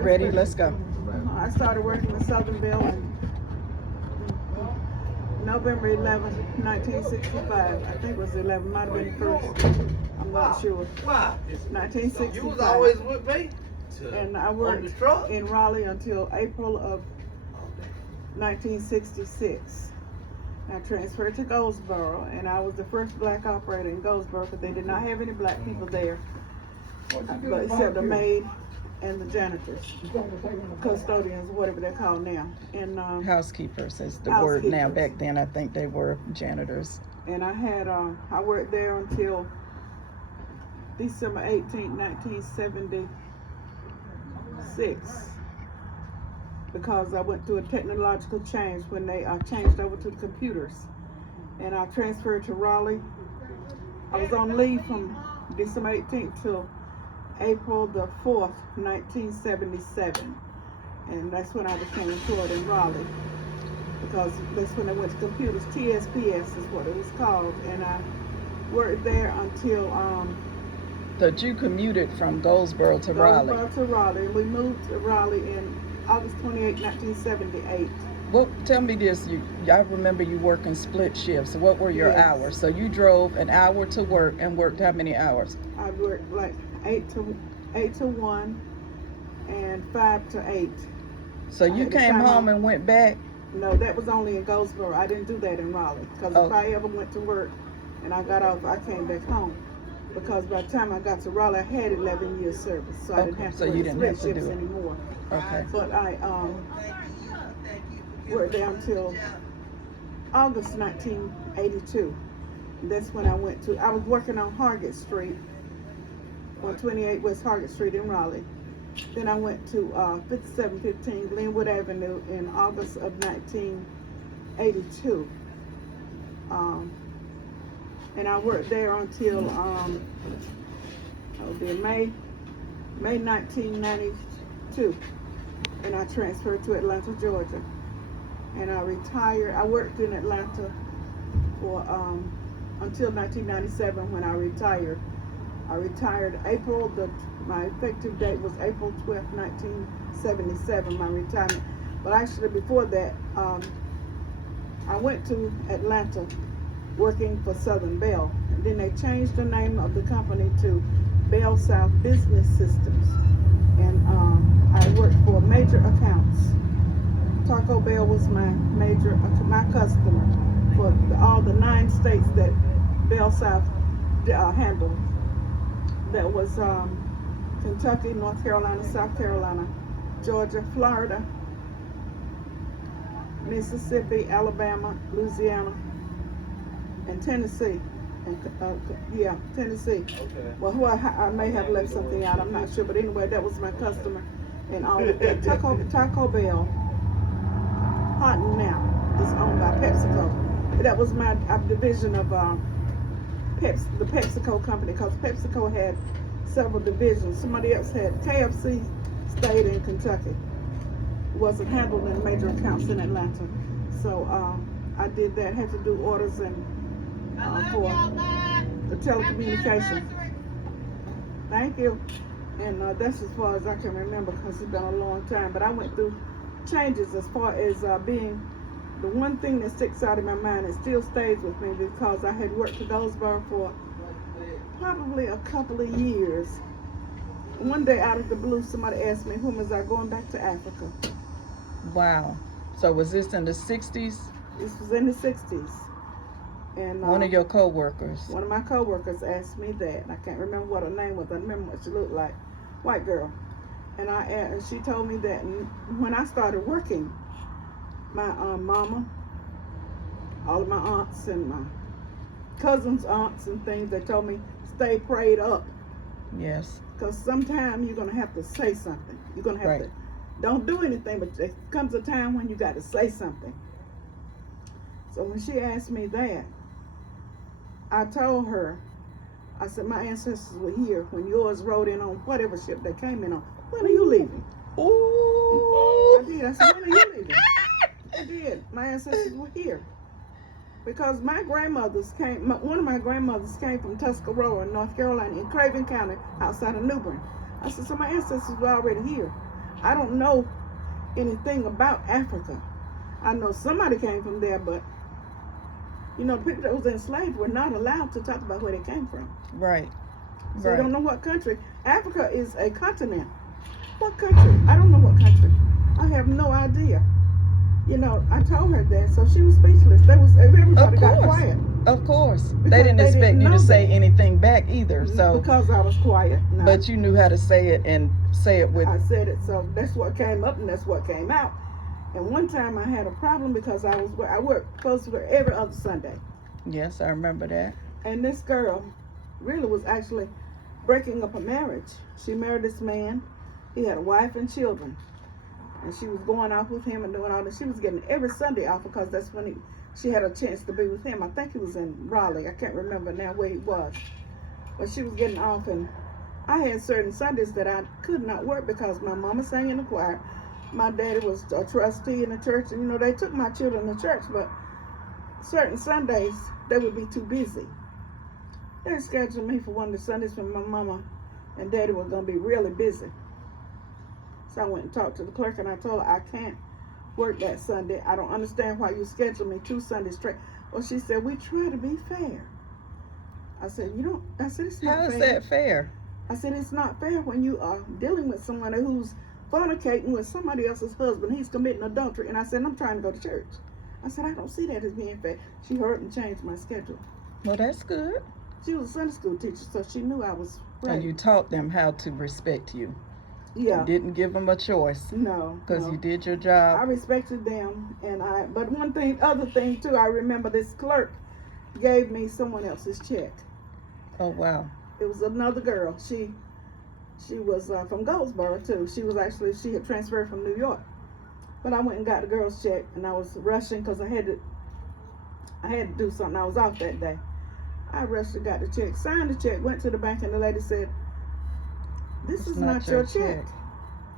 Ready? Let's go. I started working at Southern Bell on November 11th, 1965. I think it was 11, might have been the first. I'm not sure. Why? 1965. You was always with me? And I worked in Raleigh until April of 1966. I transferred to Goldsboro, and I was the first black operator in Goldsboro because they did not have any black people there, but except the maid and the janitors, custodians, whatever they're called now. And Housekeepers is the word now. Back then, I think they were janitors. And I had I worked there until December 18, 1976. Because I went through a technological change when they changed over to the computers. And I transferred to Raleigh. I was on leave from December 18th till April the 4th, 1977. And that's when I became employed in Raleigh. Because that's when I went to computers. TSPS is what it was called. And I worked there until... But you commuted from Goldsboro to Raleigh. Goldsboro to Raleigh. And we moved to Raleigh in August 28, 1978. Well, tell me this. I remember you working split shifts. So what were your hours? So you drove an hour to work and worked how many hours? I worked like 8 to 1 and 5 to 8. So you came home and went back? No, that was only in Goldsboro. I didn't do that in Raleigh. Because if I ever went to work and I got off, I came back home. Because by the time I got to Raleigh, I had 11 years service, so I didn't have to work split shifts anymore. Okay. But I worked there until August 1982. That's when I went to, I was working on Hargett Street, 128 West Hargett Street in Raleigh. Then I went to 5715 Glenwood Avenue in August of 1982. And I worked there until May 1992, and I transferred to Atlanta, Georgia. And I retired. I worked in Atlanta for until 1997 when I retired. I retired my effective date was April 12th, 1977, my retirement. But actually before that, I went to Atlanta working for Southern Bell. And then they changed the name of the company to BellSouth Business Systems. And I worked for major accounts. Taco Bell was my customer for all the 9 states that BellSouth handled. That was Kentucky, North Carolina, South Carolina, Georgia, Florida, Mississippi, Alabama, Louisiana, and Tennessee. And Tennessee. Okay. Well, I may have left something out, I'm not sure, but anyway, that was my customer. And all of that. Taco Bell, Hot and Now, is owned by PepsiCo. That was my division of the PepsiCo company, because PepsiCo had several divisions. Somebody else had KFC, stayed in Kentucky. It wasn't handled in major accounts in Atlanta. So I did that, had to do orders and for the telecommunications. Thank you. And that's as far as I can remember, because it's been a long time. But I went through changes as far as being the one thing that sticks out in my mind and still stays with me, because I had worked for Goldsboro for probably a couple of years. One day out of the blue, somebody asked me, when was I going back to Africa? Wow. So was this in the 60s? This was in the 60s. And one of your co-workers. One of my co-workers asked me that. I can't remember what her name was. I remember what she looked like. White girl. And she told me that when I started working, my mama, all of my aunts and my cousins' aunts and things, they told me, stay prayed up. Yes. Because sometimes you're going to have to say something. You're going to have to, don't do anything, but there comes a time when you got to say something. So when she asked me that, I told her, I said, my ancestors were here when yours rode in on whatever ship they came in on. When are you leaving? Ooh. I did. I said, when are you leaving? I did. My ancestors were here. Because my grandmothers came, one of my grandmothers came from Tuscarora, North Carolina, in Craven County, outside of New Bern. I said, so my ancestors were already here. I don't know anything about Africa. I know somebody came from there, but you know, people that was enslaved were not allowed to talk about where they came from. Right. So Right. you don't know what country. Africa is a continent. What country? I don't know what country. I have no idea. You know, I told her that, so she was speechless. Everybody got quiet. Of course. They Because didn't they expect didn't you to know say that. anything back either. So Because I was quiet. No. but you knew how to say it and say it with I said it, so that's what came up and that's what came out. And one time I had a problem because I worked close to her every other Sunday. Yes, I remember that. And this girl really was actually breaking up a marriage. She married this man. He had a wife and children. And she was going off with him and doing all this. She was getting every Sunday off because that's when she had a chance to be with him. I think he was in Raleigh. I can't remember now where he was. But she was getting off, and I had certain Sundays that I could not work because my mama sang in the choir. My daddy was a trustee in the church, and you know, they took my children to church, but certain Sundays they would be too busy. They scheduled me for one of the Sundays when my mama and daddy were going to be really busy. So I went and talked to the clerk, and I told her I can't work that Sunday. I don't understand why you scheduled me 2 Sundays straight. Well, she said, we try to be fair. I said, it's not fair. How is that fair? I said, it's not fair when you are dealing with someone who's fornicating with somebody else's husband. He's committing adultery. And I said, I'm trying to go to church. I said, I don't see that as being fair. She heard and changed my schedule. Well, that's good. She was a Sunday school teacher, so she knew I was ready. And you taught them how to respect you. Yeah. You didn't give them a choice. No. Because no. you did your job. I respected them, but other thing too, I remember this clerk gave me someone else's check. Oh, wow. It was another girl. She was from Goldsboro too. She had transferred from New York. But I went and got the girl's check, and I was rushing because I had to do something. I was off that day. I rushed and got the check, signed the check, went to the bank, and the lady said, "This is not your check."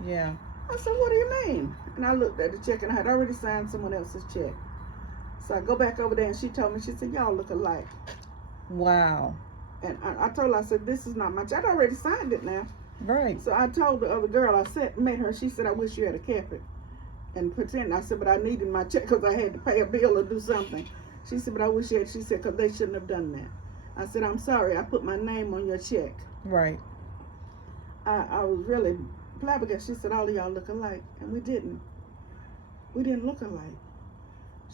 Yeah. I said, "What do you mean?" And I looked at the check, and I had already signed someone else's check. So I go back over there, and she told me, she said, "Y'all look alike." Wow. And I told her, I said, "This is not my check. I'd already signed it now." Right. So I told the other girl, met her, she said, "I wish you had kept it." And pretend, I said, "But I needed my check because I had to pay a bill or do something." She said, "But I wish you had," she said, "because they shouldn't have done that." I said, "I'm sorry, I put my name on your check." Right. I was really flabbergasted. She said, "All of y'all look alike." And we didn't. We didn't look alike.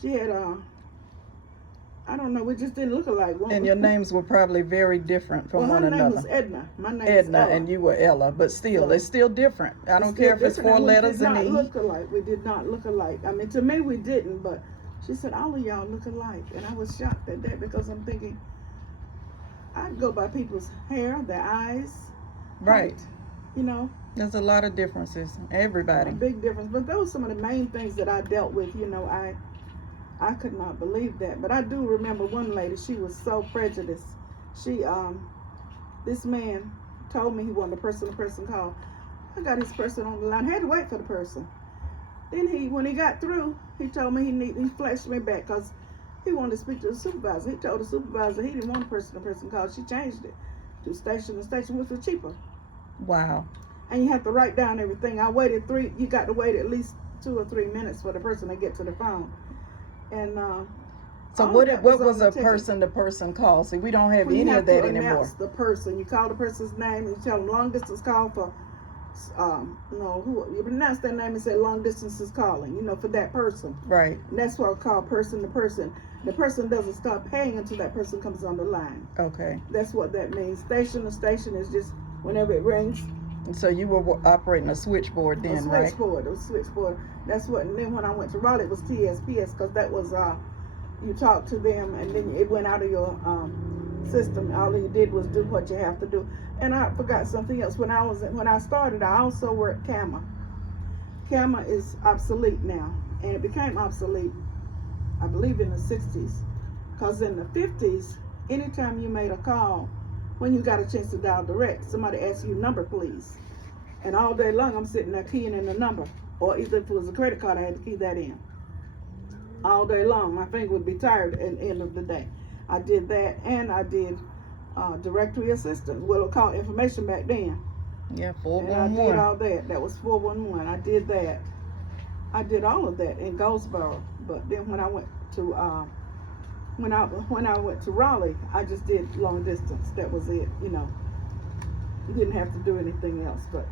She had, I don't know, we just didn't look alike. And your names were probably very different from one another. Her name was Edna. My name Edna, is Ella. and you were Ella, but still, So, it's still different. I don't care if it's 4 letters and we E. did not look alike. We did not look alike. I mean, to me, we didn't, but she said, "All of y'all look alike." And I was shocked at that because I'm thinking, I'd go by people's hair, their eyes. Right. Height, you know. There's a lot of differences. Everybody. A big difference. But those were some of the main things that I dealt with. You know, I could not believe that. But I do remember one lady, she was so prejudiced. This man told me he wanted a person call. I got his person on the line. I had to wait for the person. Then when he got through, he told me he flashed me back because he wanted to speak to the supervisor. He told the supervisor he didn't want a person call. She changed it to station to station, which was cheaper. Wow. And you have to write down everything. I waited you got to wait at least 2 or 3 minutes for the person to get to the phone. And so what was a person-to-person call? See, we don't have any of that anymore. You announce the person. You call the person's name and you tell them long distance call for, you pronounce their name and say long distance is calling, for that person. Right. And that's what I call person-to-person. The person doesn't start paying until that person comes on the line. Okay. That's what that means. Station to station is just whenever it rings. And so you were operating a switchboard then, right? It was switchboard. That's what. And then when I went to Raleigh, it was TSPS because that was you talk to them and then it went out of your system. All you did was do what you have to do. And I forgot something else. When I started, I also worked CAMA. CAMA is obsolete now, and it became obsolete, I believe, in the 60s. Because in the 50s, anytime you made a call, when you got a chance to dial direct, somebody asked you number, please. And all day long, I'm sitting there keying in the number. Or either if it was a credit card, I had to key that in. All day long. My finger would be tired at the end of the day. I did that, and I did directory assistance. Well, it was called information back then. Yeah, And I 411. did all that. That was 411. I did that. I did all of that in Goldsboro. But then when I went to when I went to Raleigh, I just did long distance. That was it. Didn't have to do anything else. But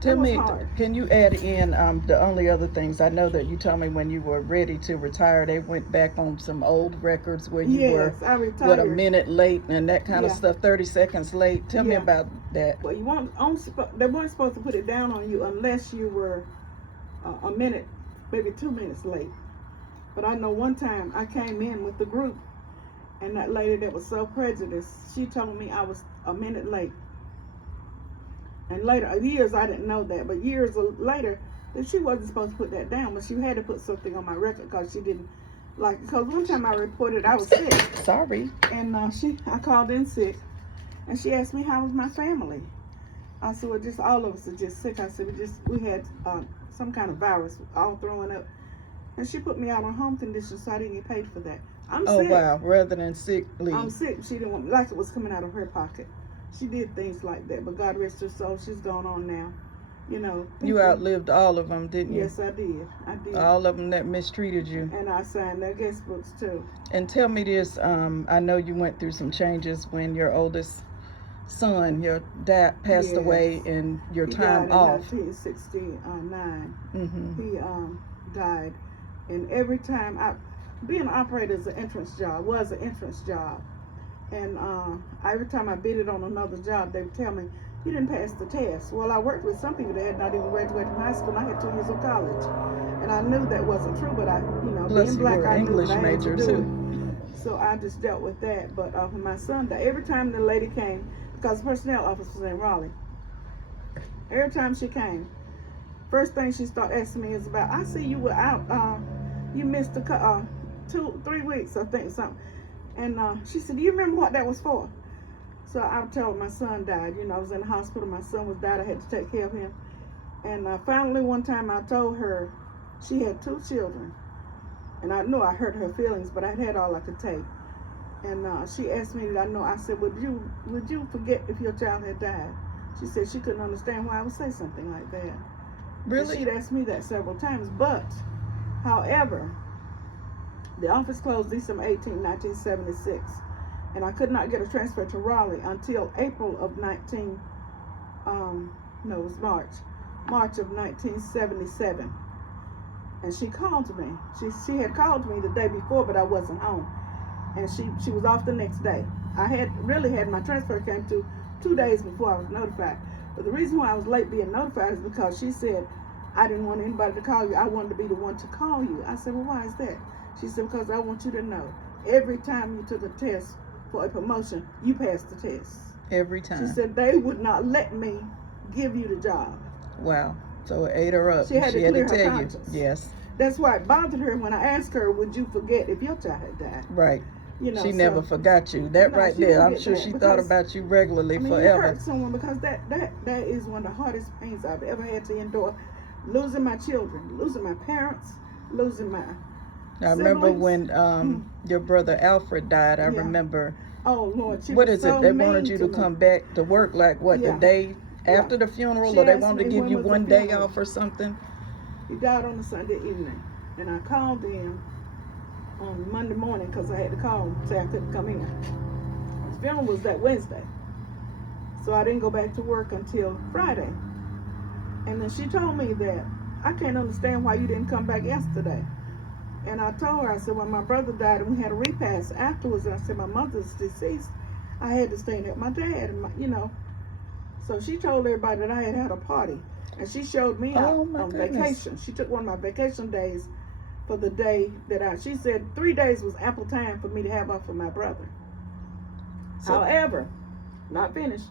Tell that was me, hard. can you add in the only other things? I know that you told me when you were ready to retire, they went back on some old records where you were, Yes, I what, a retired. minute late and that kind of Yeah. stuff, 30 seconds late. Tell me Yeah. about that. Well, they weren't supposed to put it down on you unless you were a minute, maybe 2 minutes late. But I know one time I came in with the group, and that lady that was so prejudiced, she told me I was a minute late. And later, years I didn't know that, but years later, that she wasn't supposed to put that down, but she had to put something on my record because she didn't like. Because one time I reported I was sick. Sorry. And I called in sick, and she asked me how was my family. I said, well, just all of us are just sick. I said, we had some kind of virus, all throwing up. And she put me out on home conditions, so I didn't get paid for that. I'm Oh, sick. wow. Rather than sick leave. I'm sick. She didn't want me, like it was coming out of her pocket. She did things like that, but God rest her soul. She's gone on now. You outlived all of them, didn't you? Yes, I did. I did. All of them that mistreated you. And I signed their guest books too. And tell me this, I know you went through some changes when your oldest son, your dad, passed Yes. away in your He time died off. in 1969. Mm-hmm. He died, and every time being an operator is an entrance job. Was an entrance job, and every time I bid it on another job, they would tell me you didn't pass the test. Well, I worked with some people that had not even graduated from high school. And I had 2 years of college, and I knew that wasn't true. But Plus being you black, were I knew English that I had major to do too. it. So I just dealt with that. But when my son died, every time the lady came, because the personnel office was in Raleigh, every time she came, first thing she started asking me is about, I see you were out, you missed 3 weeks, I think, something. And she said, do you remember what that was for? So I told her my son died. I was in the hospital, my son was died, I had to take care of him. And finally one time I told her she had 2 children. And I knew I hurt her feelings, but I had all I could take. And she asked me, I said, would you forget if your child had died? She said she couldn't understand why I would say something like that. Really? And she'd asked me that several times. But, however, the office closed December 18, 1976. And I could not get a transfer to Raleigh until April of March of 1977. And she called me. She had called me the day before, but I wasn't home. And she was off the next day. I had my transfer came to 2 days before I was notified. But the reason why I was late being notified is because she said, I didn't want anybody to call you. I wanted to be the one to call you. I said, well, why is that? She said, because I want you to know, every time you took a test for a promotion, you passed the test. Every time. She said, they would not let me give you the job. Wow. So it ate her up. She had to clear her tell conscience. you. Yes. That's why it bothered her when I asked her, would you forget if your child had died? Right. She never forgot you. That right there, I'm sure she thought about you regularly forever. It hurt someone because that is one of the hardest pains I've ever had to endure. Losing my children, losing my parents, losing my I remember when your brother Alfred died. I remember. Oh Lord, what is it? They wanted you to come back to work like what, the day after the funeral, or they wanted to give you one day off or something? He died on a Sunday evening, and I called in on Monday morning because I had to call and say I couldn't come in. His funeral was that Wednesday, so I didn't go back to work until Friday. And then she told me that I can't understand why you didn't come back yesterday. And I told her, I said, when my brother died and we had a repast afterwards, and I said, my mother's deceased, I had to stay and help my dad, and So she told everybody that I had a party, and she showed me out on vacation. She took one of my vacation days for the day that she said 3 days was ample time for me to have off for my brother. However, not finished.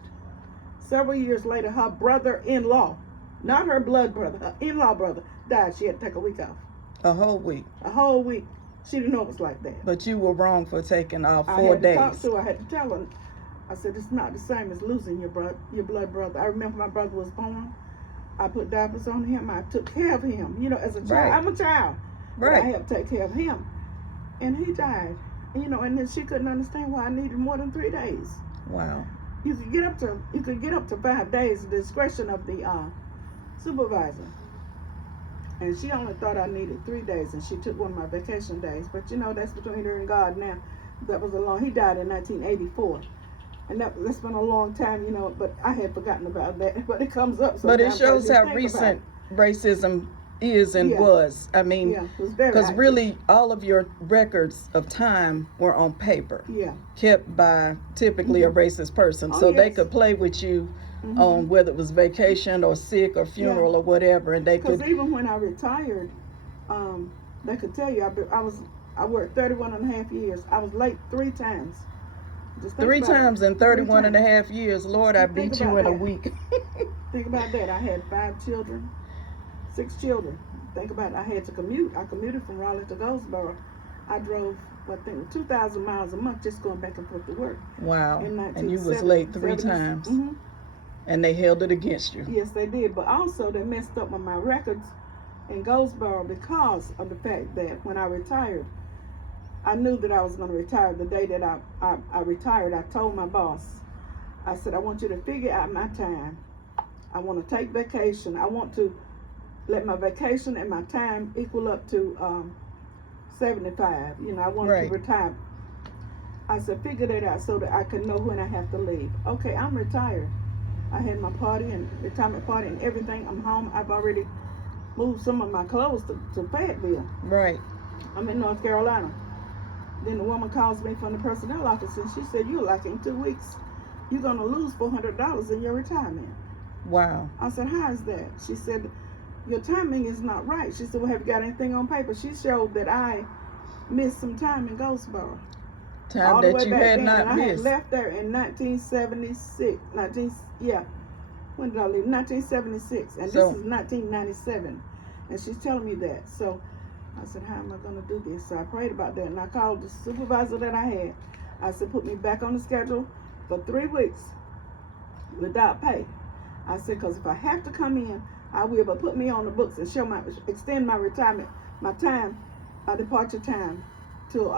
Several years later, her brother-in-law, not her blood brother, her in-law brother, died. She had to take a week off. A whole week. A whole week. She didn't know it was like that. But you were wrong for taking off 4 days. I had to talk to her. I had to tell her. I said, it's not the same as losing your blood brother. I remember my brother was born. I put diapers on him. I took care of him. As a child. Right. I'm a child. Right. But I helped take care of him. And he died. And then she couldn't understand why I needed more than 3 days. Wow. you could get up to 5 days at the discretion of the supervisor. And she only thought I needed 3 days, and she took one of my vacation days. But you know, that's between her and God now. That was he died in 1984. And that's been a long time, you know, but I had forgotten about that. But it comes up sometimes. But it shows how recent racism is and was. I mean, it was very because active. really all of your records of time were on paper, kept by typically a racist person. So they could play with you on whether it was vacation or sick or funeral or whatever, and they could. Because even when I retired, they could tell you I worked 31 and a half years. I was late 3 times. Three times in 31 and a half years. Lord, I beat you in a week. Think about that. I had 5 children, 6 children. Think about it. I had to commute. I commuted from Raleigh to Goldsboro. I drove, I think, 2,000 miles a month just going back and forth to work. Wow. And you was late 3 times. And they held it against you. Yes, they did. But also they messed up on my records in Goldsboro because of the fact that when I retired, I knew that I was going to retire. The day that I retired, I told my boss, I said, I want you to figure out my time. I want to take vacation. I want to let my vacation and my time equal up to 75. You know, I want to retire. I said, figure that out so that I can know when I have to leave. Okay, I'm retired. I had my party and retirement party and everything. I'm home. I've already moved some of my clothes to Fayetteville. Right. I'm in North Carolina. Then the woman calls me from the personnel office and she said, you're like in 2 weeks, you're going to lose $400 in your retirement. Wow. I said, how is that? She said, your timing is not right. She said, well, have you got anything on paper? She showed that I missed some time in Goldsboro. Time that you had not missed. I had left there in 1976. When did I leave? 1976. And this is 1997. And she's telling me that. So I said, how am I going to do this? So I prayed about that. And I called the supervisor that I had. I said, put me back on the schedule for 3 weeks without pay. I said, because if I have to come in, I will. But put me on the books and extend my retirement, my departure time. To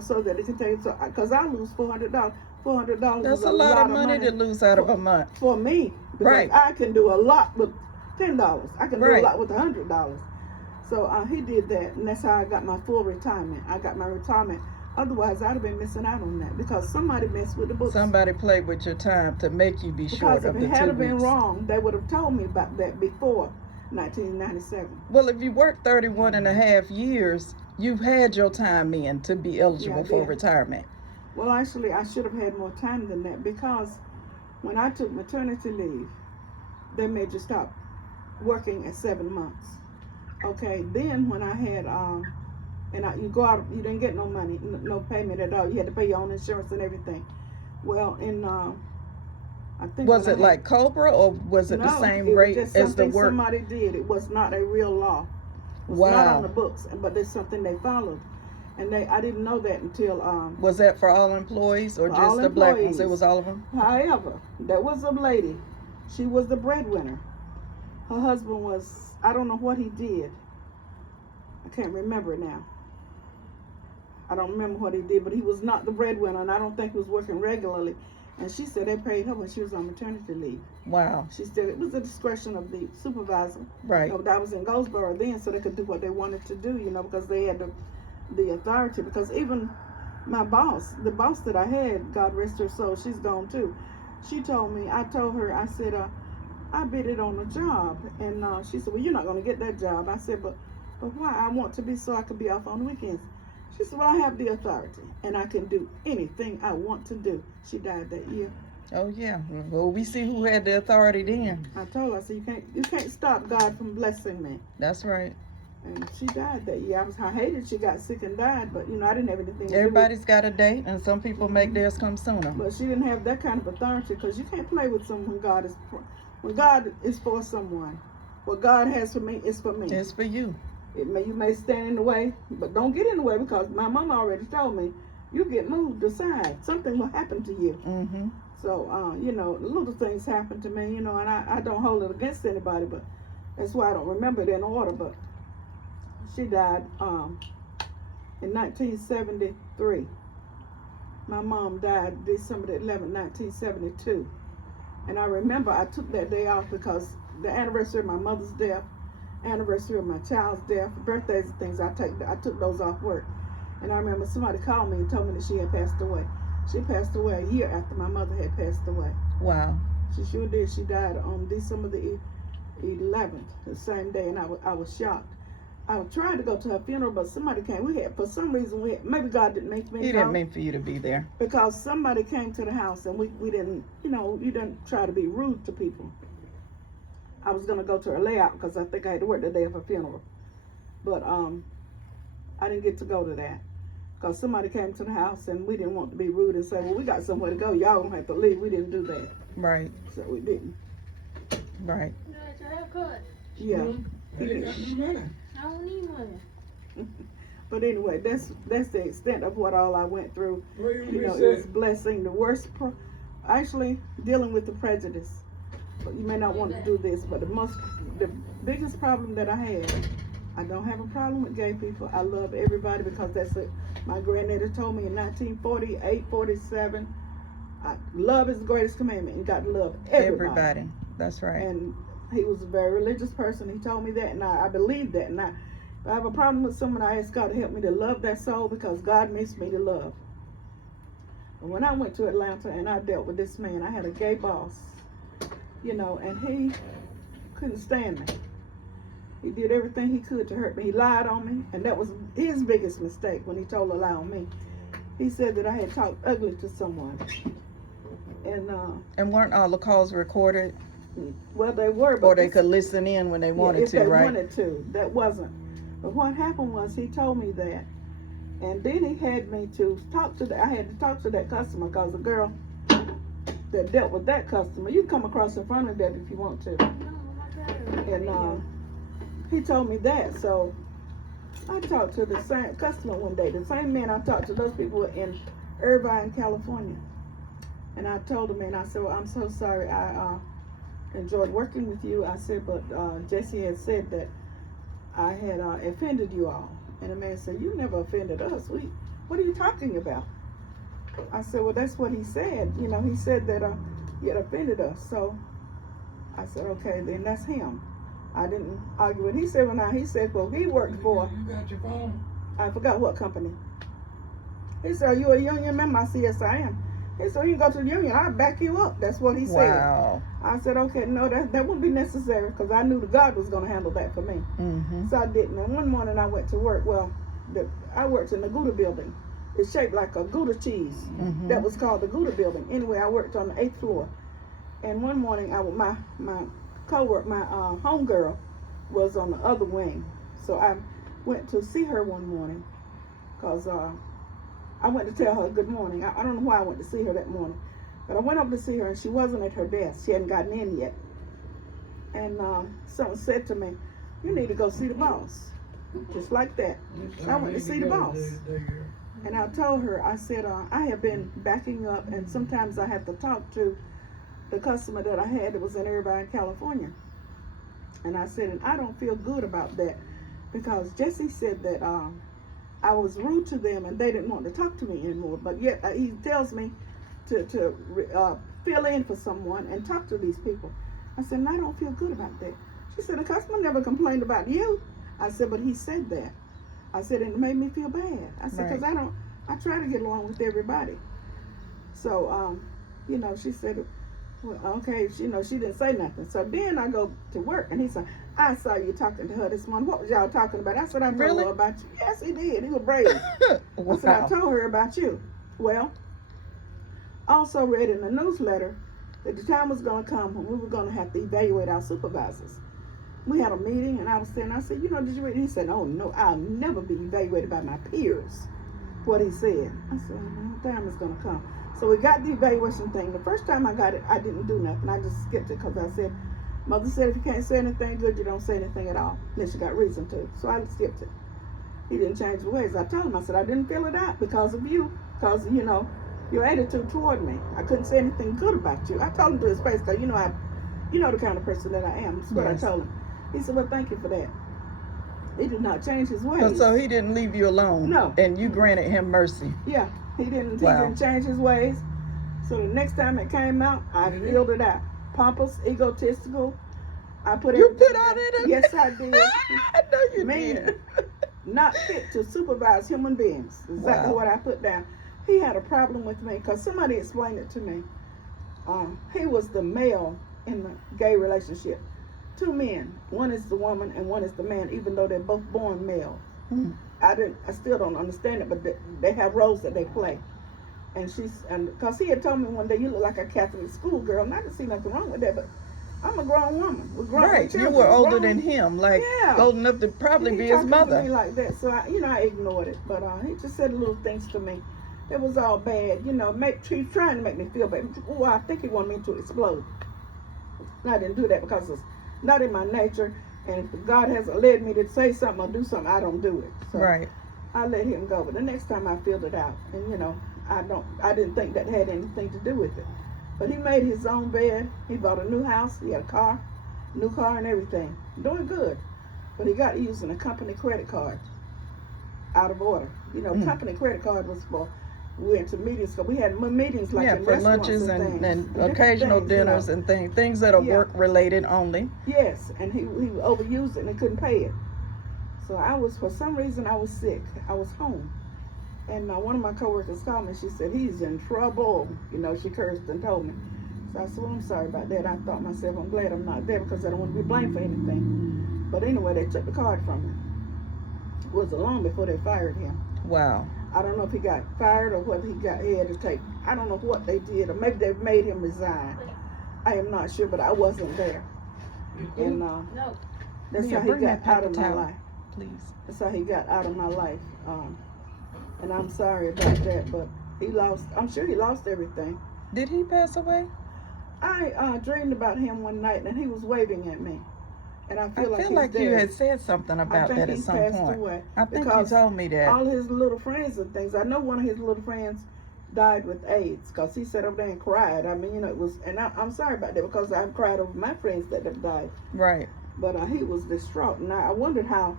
so that it can take because I lose $400. $400 That's is a lot of money to lose out of a month for me. Because I can do a lot with $10. I can do a lot with $100. So he did that, and that's how I got my full retirement. I got my retirement. Otherwise, I'd have been missing out on that because somebody messed with the books. Somebody played with your time to make you be short of the 2 weeks. Because if it had been wrong, they would have told me about that before 1997. Well, if you worked 31 and a half years, you've had your time in to be eligible for retirement. Well, actually, I should have had more time than that because when I took maternity leave, they made you stop working at 7 months. Okay, then when I had, you go out, you didn't get no money, no payment at all. You had to pay your own insurance and everything. Well, I think. Was it like COBRA or was it the same rate as the work? Somebody did. It was not a real law. It was not on the books, but it's something they followed. And I didn't know that until. Was that for all employees or just the black ones? It was all of them? However, there was a lady. She was the breadwinner. Her husband was, I don't know what he did. I can't remember it now. I don't remember what he did, but he was not the breadwinner, and I don't think he was working regularly. And she said they paid her when she was on maternity leave. Wow. She said it was the discretion of the supervisor. Right. I was in Goldsboro then, so they could do what they wanted to do, because they had the authority. Because even my boss, the boss that I had, God rest her soul, she's gone too. She told me, I told her, I said, I bid it on a job. And she said, well, you're not going to get that job. I said, but why? I want to be so I could be off on the weekends. She said, well, I have the authority, and I can do anything I want to do. She died that year. Oh, yeah. Well, we see who had the authority then. I told her, I said, you can't stop God from blessing me. That's right. And she died that year. I hated she got sick and died, but, I didn't have anything to do. Everybody's got a date, and some people make theirs come sooner. But she didn't have that kind of authority, because you can't play with someone when God is for someone. What God has for me is for me. It's for you. You may stand in the way, but don't get in the way, because my mama already told me, you get moved aside, something will happen to you. Mm-hmm. So, little things happen to me, and I don't hold it against anybody, but that's why I don't remember it in order. But she died in 1973. My mom died December the 11th, 1972. And I remember I took that day off because the anniversary of my mother's death, anniversary of my child's death, birthdays and things, I took those off work. And I remember somebody called me and told me that she had passed away. She passed away a year after my mother had passed away. Wow. She sure did. She died on December the 11th, the same day, and I was shocked. I tried to go to her funeral, but somebody came. For some reason, maybe God didn't make me go. He didn't mean for you to be there. Because somebody came to the house, and we didn't, you didn't try to be rude to people. I was going to go to her layout because I think I had to work the day of her funeral. But I didn't get to go to that because somebody came to the house, and we didn't want to be rude and say, well, we got somewhere to go. Y'all don't have to leave. We didn't do that. Right. So we didn't. Right. Yeah. I don't need money. But anyway, that's the extent of what all I went through. It was blessing. The worst, actually dealing with the prejudice. But you may not want to do this, but the biggest problem that I had, I don't have a problem with gay people. I love everybody because that's it. My granddaddy told me in 1948, 47, love is the greatest commandment. You got to love everybody. That's right. And he was a very religious person. He told me that, and I believe that. And if I have a problem with someone, I ask God to help me to love that soul because God makes me to love. And when I went to Atlanta and I dealt with this man, I had a gay boss, and he couldn't stand me. He did everything he could to hurt me. He lied on me, and that was his biggest mistake when he told a lie on me. He said that I had talked ugly to someone. And weren't all the calls recorded? Well, they were, but or they could listen in when they wanted to, right? If they wanted to, that wasn't. But what happened was he told me that, and then he had me to talk to I had to talk to that customer because the girl that dealt with that customer, you can come across in front of that if you want to. And he told me that, so I talked to the same customer one day. The same man I talked to, those people were in Irvine, California. And I told him, and I said, well, I'm so sorry. I enjoyed working with you. I said, but Jesse had said that I had offended you all. And the man said, you never offended us. What are you talking about? I said, well, that's what he said. He said that he had offended us. So I said, okay, then that's him. I didn't argue with him. He said, well, he worked for. You got your phone? I forgot what company. He said, are you a union member? I said, yes, I am. He said, you go to the union, I'll back you up. That's what he said. Wow. I said, okay, no, that wouldn't be necessary because I knew that God was going to handle that for me. Mm-hmm. So I didn't. And one morning I went to work. Well, I worked in the Gouda building. It's shaped like a Gouda cheese. Mm-hmm. That was called the Gouda building. Anyway, I worked on the 8th floor. And one morning, my co-worker, my homegirl was on the other wing. So I went to see her one morning because I went to tell her good morning. I don't know why I went to see her that morning. But I went up to see her and she wasn't at her desk. She hadn't gotten in yet. And someone said to me, you need to go see the boss. Just like that. So I went to see the boss. And I told her, I said, I have been backing up and sometimes I have to talk to the customer that I had that was in Irvine, California. And I said, and I don't feel good about that because Jesse said that I was rude to them and they didn't want to talk to me anymore. But yet he tells me to fill in for someone and talk to these people. I said, and I don't feel good about that. She said, the customer never complained about you. I said, but he said that. I said, and it made me feel bad. I said, because I try to get along with everybody. So, she said, well, okay, she didn't say nothing. So then I go to work and he said, I saw you talking to her this morning. What was y'all talking about? I said, I told her about you. Yes, he did. He was brave. Wow. I said, I told her about you. Well, also read in the newsletter that the time was going to come when we were going to have to evaluate our supervisors. We had a meeting and I was saying, I said, did you read it? He said, oh no, I'll never be evaluated by my peers. What he said. I said, the time is going to come. So we got the evaluation thing. The first time I got it, I didn't do nothing. I just skipped it because I said, Mother said if you can't say anything good, you don't say anything at all. Unless you got reason to. So I skipped it. He didn't change the ways. I told him, I said, I didn't fill it out because of you. Because, your attitude toward me. I couldn't say anything good about you. I told him to his face because, the kind of person that I am. That's what I told him. He said, well, thank you for that. He did not change his ways. So he didn't leave you alone. No. And you granted him mercy. Yeah. He didn't change his ways. So the next time it came out, I filled it out. Pompous, egotistical. I put You put all that in? Yes, I did. I know you did. Not fit to supervise human beings. Exactly what I put down. He had a problem with me because somebody explained it to me. He was the male in the gay relationship. Two men. One is the woman and one is the man, even though they're both born male. I still don't understand it, but they have roles that they play. And because he had told me one day, you look like a Catholic schoolgirl, and I didn't see nothing wrong with that, but I'm a grown woman. We're grown. Right, you were older than him, like old enough to probably be his mother. To me like that, so I ignored it. But he just said little things to me. It was all bad, he's trying to make me feel bad. Oh, I think he wanted me to explode. And I didn't do that because it's not in my nature. And if God hasn't led me to say something or do something, I don't do it. So I let him go. But the next time I filled it out, and I didn't think that had anything to do with it. But he made his own bed. He bought a new house. He had a new car and everything. Doing good. But he got using a company credit card out of order. Company credit card was for, we went to meetings. So we had meetings like in for restaurants lunches and occasional things, dinners and things that are work related only. Yes, and he overused it and he couldn't pay it. So for some reason I was sick. I was home. And one of my coworkers called me. She said, he's in trouble. She cursed and told me. So I said, well, I'm sorry about that. I thought myself, I'm glad I'm not there because I don't want to be blamed for anything. But anyway, they took the card from him. It wasn't long before they fired him. Wow. I don't know if he got fired or whether he had to take, I don't know what they did, or maybe they made him resign. I am not sure, but I wasn't there. And that's how he got out of my life. Please. That's how he got out of my life. And I'm sorry about that, but I'm sure he lost everything. Did he pass away? I dreamed about him one night and he was waving at me. And I feel like you had said something about that at some point. Away I think you told me that. All his little friends and things. I know one of his little friends died with AIDS because he sat over there and cried. I mean, it was, and I'm sorry about that because I've cried over my friends that have died. Right. But he was distraught, and I wondered how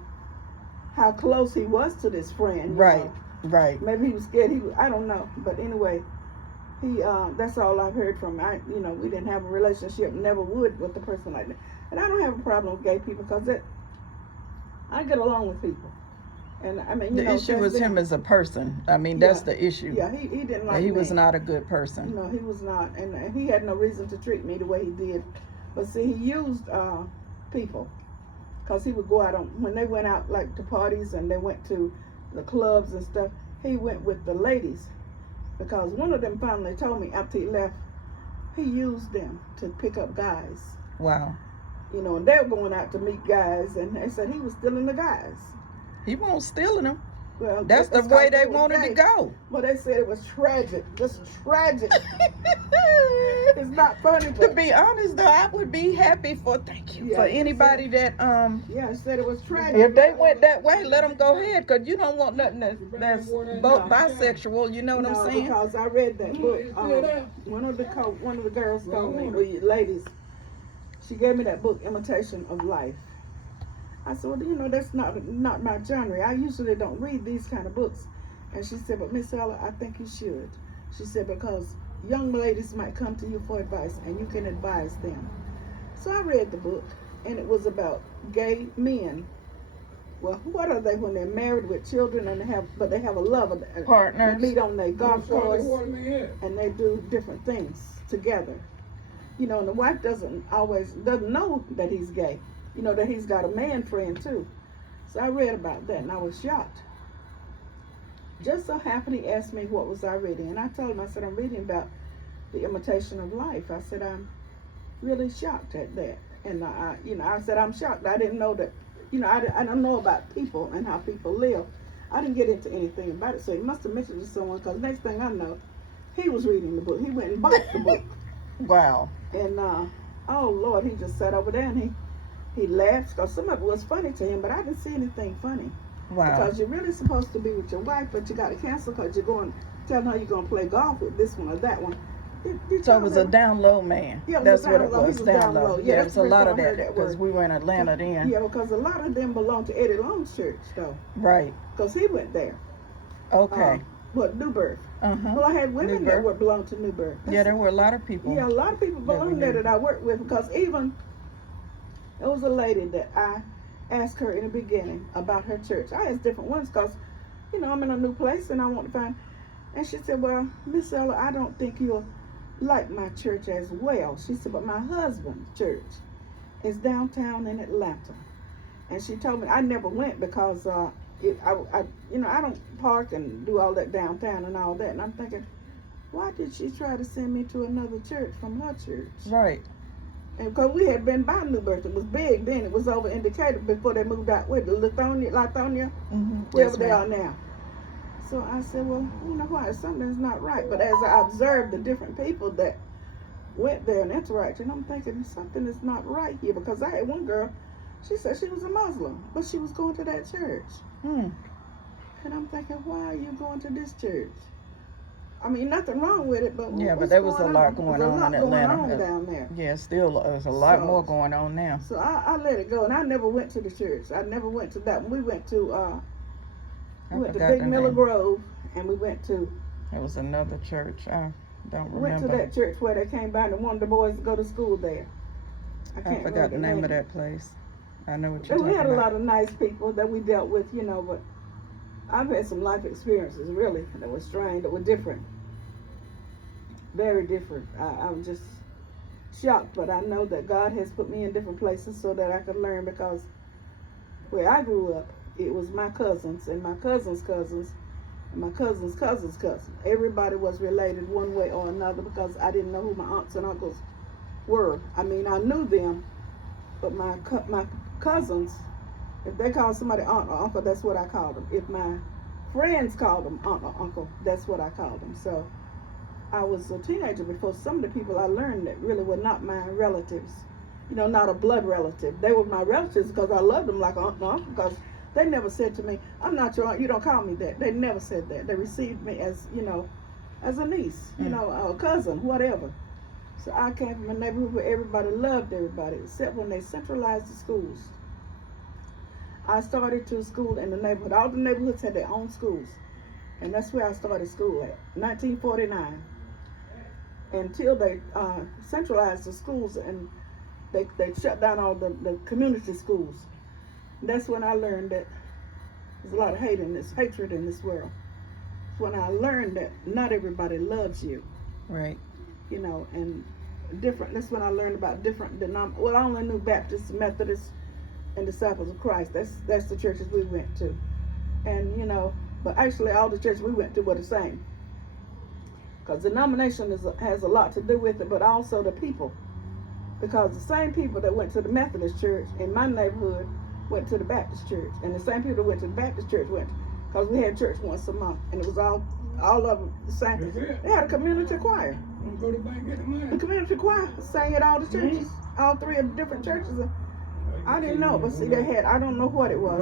close he was to this friend. Right. Right. Maybe he was scared. I don't know. But anyway, that's all I've heard from him. We didn't have a relationship, never would with a person like that. And I don't have a problem with gay people because I get along with people. And I mean, the issue was him as a person. I mean, that's the issue. Yeah, he didn't like me. He was not a good person. No, he was not. And he had no reason to treat me the way he did. But see, he used people. Because he would go out when they went out like to parties and they went to the clubs and stuff, he went with the ladies. Because one of them finally told me after he left, he used them to pick up guys. Wow. And they were going out to meet guys, and they said he was stealing the guys. He won't stealing them. Well, that's the way they wanted to go. Well, they said it was tragic, just tragic. It's not funny. To be honest, though, I would be happy for anybody that Yeah, said it was tragic. If they went that way, let them go ahead, because you don't want nothing that's both bisexual. You know what I'm saying? Because I read that book. One of the girls told me, ladies, she gave me that book, Imitation of Life. I said, well, that's not my genre. I usually don't read these kind of books. And she said, but Miss Ella, I think you should. She said, because young ladies might come to you for advice and you can advise them. So I read the book, and it was about gay men. Well, what are they when they're married with children and they have a lover partner? They meet on their golf course and they do different things together. And the wife doesn't know that he's gay. That he's got a man friend too. So I read about that and I was shocked. Just so happened he asked me what was I reading, and I told him, I said, I'm reading about the imitation of life. I said, I'm really shocked at that. And I said, I'm shocked. I didn't know that, I don't know about people and how people live. I didn't get into anything about it. So he must have mentioned it to someone, because next thing I know, he was reading the book. He went and bought the book. Wow. And, oh Lord, he just sat over there and he laughed, because some of it was funny to him, but I didn't see anything funny. Wow. Because you're really supposed to be with your wife, but you got to cancel because you're going, telling her you're going to play golf with this one or that one. So it was a down low man. Yeah, that's what it was, down low. Yeah, there's a lot of that, because we were in Atlanta then. Yeah, because a lot of them belong to Eddie Long's church, though. Right. Because he went there. Okay. New Birth. Uh-huh. Well, I had women that were belonged to New Birth. Yeah, there were a lot of people. Yeah, a lot of people belonged there that I worked with, because even there was a lady that I asked her in the beginning about her church. I asked different ones because, I'm in a new place and I want to find. And she said, well, Miss Ella, I don't think you'll like my church as well. She said, but my husband's church is downtown in Atlanta. And she told me I never went because I don't park and do all that downtown and all that. And I'm thinking, why did she try to send me to another church from her church? Right. And because we had been by New Birth, it was big then. It was over in Decatur before they moved out with Lithonia, wherever they are now. So I said, well, why? Something's not right. But as I observed the different people that went there and interacted, I'm thinking something is not right here, because I had one girl, she said she was a Muslim, but she was going to that church. And I'm thinking, why are you going to this church? I mean, nothing wrong with it, but yeah, but there was a lot going on in Atlanta. Going on down there. Yeah, still there's a lot more going on now. So I let it go, and I never went to the church. I never went to that one. We went to Big Miller Grove, and we went to. It was another church. I don't remember. Went to that church where they came by and wanted the boys to go to school there. I forgot the name of that place. I know what you're talking about. We had a lot of nice people that we dealt with, but I've had some life experiences, really, that were strange, that were different. Very different. I'm just shocked, but I know that God has put me in different places so that I could learn, because where I grew up, it was my cousins and my cousin's cousins and my cousin's cousin's cousin. Everybody was related one way or another, because I didn't know who my aunts and uncles were. I mean, I knew them, but my cousins, if they called somebody aunt or uncle, that's what I called them. If my friends called them aunt or uncle, that's what I called them. So I was a teenager before some of the people I learned that really were not my relatives, not a blood relative. They were my relatives because I loved them like aunt and uncle, because they never said to me, I'm not your aunt, you don't call me that. They never said that. They received me as, as a niece, a cousin, whatever. So I came from a neighborhood where everybody loved everybody, except when they centralized the schools. I started to school in the neighborhood. All the neighborhoods had their own schools. And that's where I started school at, 1949. Until they centralized the schools and they shut down all the community schools. And that's when I learned that there's a lot of hatred in this world. It's when I learned that not everybody loves you. Right. And different. That's when I learned about different denominations. Well, I only knew Baptists, Methodists, and Disciples of Christ. That's the churches we went to. And, but actually all the churches we went to were the same. Because denomination has a lot to do with it, but also the people. Because the same people that went to the Methodist church in my neighborhood went to the Baptist church. And the same people that went to the Baptist church went, because we had church once a month. And it was all of them the same. They had a community choir. Go to the bank and get the money. The community choir sang at all the churches, all three of the different churches. I didn't know, but see, I don't know what it was.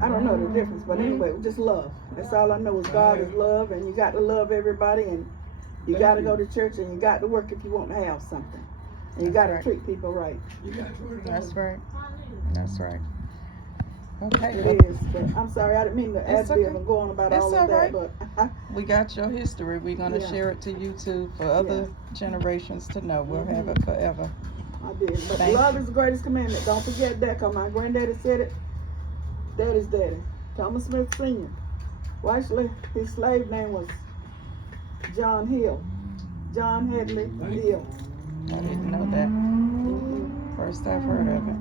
I don't know the difference, but anyway, just love. That's all I know is God is love, and you got to love everybody, and you got to go to church, and you got to work if you want to have something. And you got to treat people right. That's right. That's right. Okay. It is, but I'm sorry, I didn't mean to add and go on about all of that, but we got your history. We're going to share it to you too for other generations to know. We'll have it forever. I did. But love is the greatest commandment. Don't forget that, because my granddaddy said it. Daddy's daddy, Thomas Smith Sr. Well, actually, his slave name was John Hill. John Headley Hill. I didn't know that. First I've heard of it.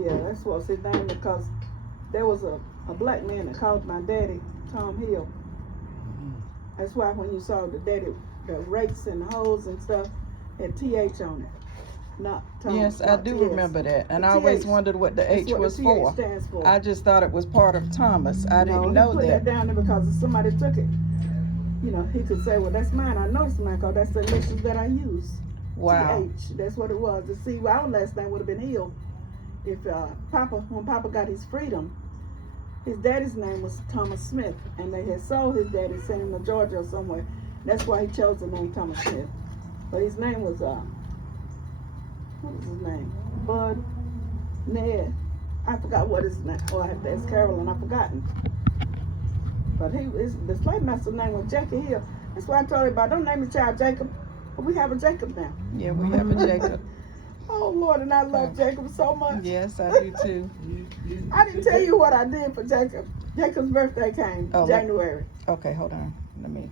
Yeah, that's what's his name, because there was a black man that called my daddy Tom Hill. That's why when you saw the rakes and the hoes and stuff, had TH on it. Not Thomas. Yes, I do remember that. And I always wondered what the H was for. Stands for. I just thought it was part of Thomas. I didn't know that. He put that down there because if somebody took it, he could say, well, that's mine. I know it's mine because that's the initials that I use. Wow. TH. That's what it was. To see, our last name would have been Hill. If when Papa got his freedom, his daddy's name was Thomas Smith, and they had sold his daddy, sent him to Georgia or somewhere. That's why he chose the name Thomas Smith. But his name was what was his name? Bud, Ned. I forgot what his name. Oh, I have to ask Carolyn. I've forgotten. But the slave master's name was Jacob Hill. That's why I told you about, don't name the child Jacob. But we have a Jacob now. Yeah, we have a Jacob. Oh Lord, and I love Jacob so much. Yes, I do too. I didn't tell you what I did for Jacob. Jacob's birthday came January. Okay, hold on. Let me